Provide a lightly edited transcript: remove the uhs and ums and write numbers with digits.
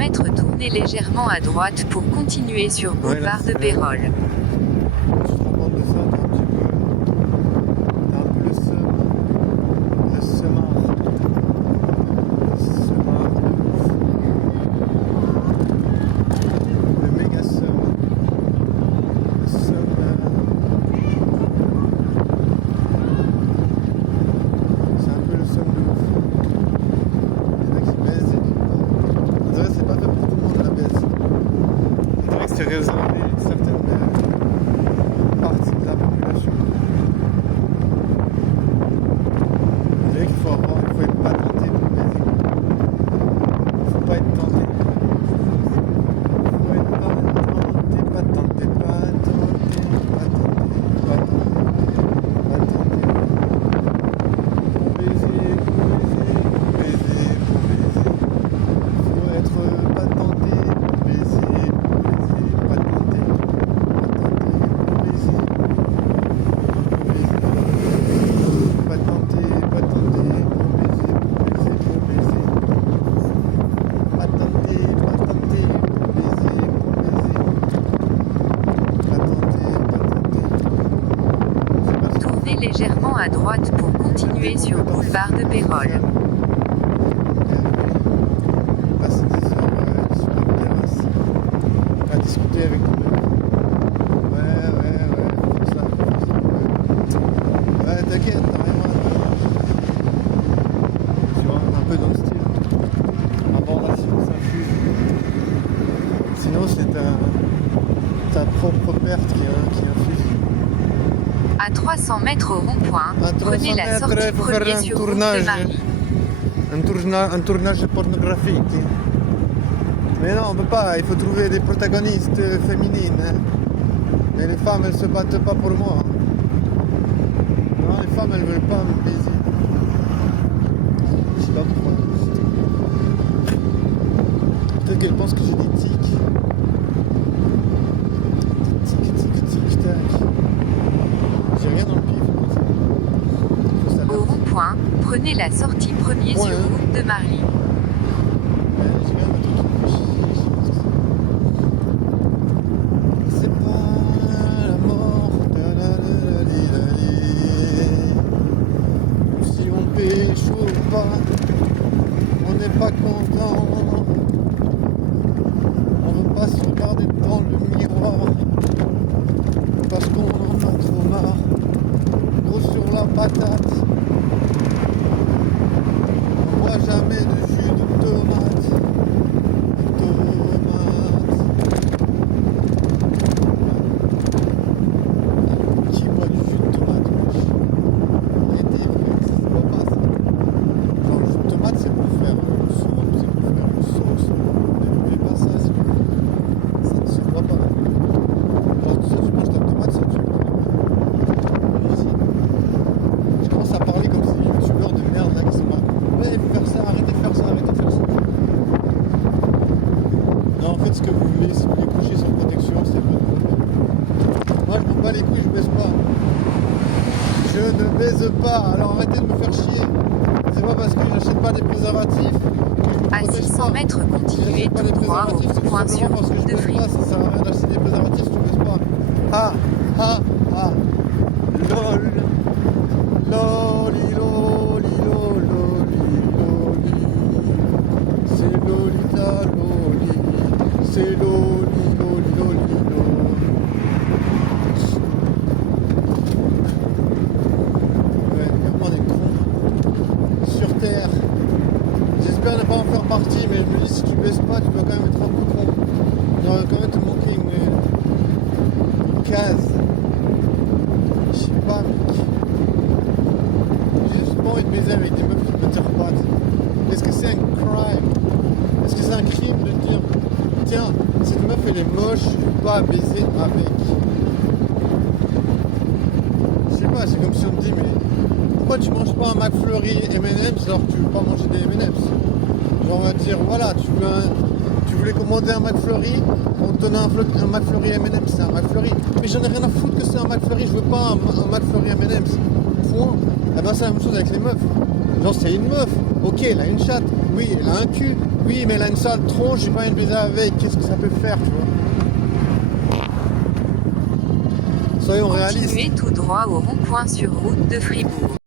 mètres, tournez légèrement à droite pour continuer sur boulevard de Pérols. Tu te rends compte de ça, t'as un peu le seum. Le seumard. Le seumard de ouf. Le méga seum. Le seum. C'est un peu le seum de ouf. Il y en a qui baisent et qui pas. On dirait que c'est pas fait pour tout le monde la baisse. On dirait que c'est réservé à une certaine partie de la population. On dirait qu'il faut être pas tenté pour baiser. Il faut pas être tenté. Il faut être pas tenté, pas tenté, pas tenté, pas tenté, pas tenté. Pour baiser, pour baiser, pour baiser, pour baiser. Il faut être pas tenté pour baiser, pas tenté, pour baiser. Pas tenté pour baiser, pour baiser. Pas tenté pour baiser, pour baiser. Pas tenté. Tournez légèrement à droite pour continuer sur boulevard de Pérols. Passer des heures sur une terrasse à discuter avec nous. Ouais, faut ça. Ouais, t'inquiète, t'as rien à faire. Tu vois, un peu dans le style. Abordation, ça fuse. Sinon, c'est ta propre perte qui infuse. À 300 mètres au rond-point, À 300 prenez la mètres, sortie il faut faire premier un sur route de tournage. Marie. Un tournage pornographique. Mais non, on peut pas, il faut trouver des protagonistes féminines. Hein. Mais les femmes, elles se battent pas pour moi. Non, les femmes, elles veulent pas me baiser. Je sais pas pourquoi. Peut-être qu'elles pensent que j'ai des tics. Tic, tac. J'ai rien dans le pif. Faut ça Au rond-point, prenez la sortie premier sur Ouais. route de Marie. j'ai quand même un truc qui me chie. C'est pas la mort. Si on pêche ou pas, on n'est pas content. On veut pas se regarder dans le miroir. Parce qu'on en a trop marre. Gros sur la patate. On voit jamais de jus de tomate. Qui boit du jus de tomate? Arrêtez, c'est pas ça. Genre, le jus de tomate, c'est pour faire une soupe, c'est pour faire une sauce. Ne buvez pas ça, ça ne se voit pas. Genre, tu sais, tu manges ta tomate, ça tue. Je commence à parler comme ces youtubeurs de merde là qui sont là. Ouais, il faut faire ça, arrêtez de faire ça, arrêtez de faire ça. Non, en fait, ce que vous voulez, si vous voulez coucher sans protection, c'est votre problème. Moi, je m'en bats les couilles, je baise pas. Je ne baise pas, alors arrêtez de me faire chier. C'est pas parce que j'achète pas des préservatifs que je me À protège 600 pas. mètres, Si continuez j'achète pas tout des droit au préservatifs, c'est tout rond-point sur simplement parce que route je de baise Frise. pas, ça sert à rien d'acheter des préservatifs si tu baises pas. Ah, ah, ah. LOL. Loli, loli, loli, loli. C'est Lolita, loli. C'est loli, loli, loli, loli. Ouais, on est con. Sur Terre. J'espère ne pas en faire partie, mais je me dis si tu baisses pas, tu vas quand même être un peu con. Il va quand même te manquer une case. Je sais pas, mec. J'ai juste pas envie de baiser avec des meufs qui me tirent pas. Est-ce que c'est un crime? Est-ce que c'est un crime de dire tiens, cette meuf elle est moche, je vais pas baiser avec? Je sais pas, c'est comme si on me dit mais pourquoi tu manges pas un McFlurry M&M's alors que tu veux pas manger des M&M's? Genre on va te dire voilà, tu voulais commander un McFlurry, on te donne un McFlurry M&M's, c'est un McFlurry. Mais j'en ai rien à foutre que c'est un McFlurry, je veux pas un McFlurry M&M's. Point. Eh ben c'est la même chose avec les meufs. Genre c'est une meuf, ok elle a une chatte, oui elle a un cul, oui mais elle a une sale tronche, j'ai pas envie de baiser avec, qu'est-ce que ça peut faire, tu vois? Soyons réalistes. Continuez tout droit au rond-point sur route de Fribourg.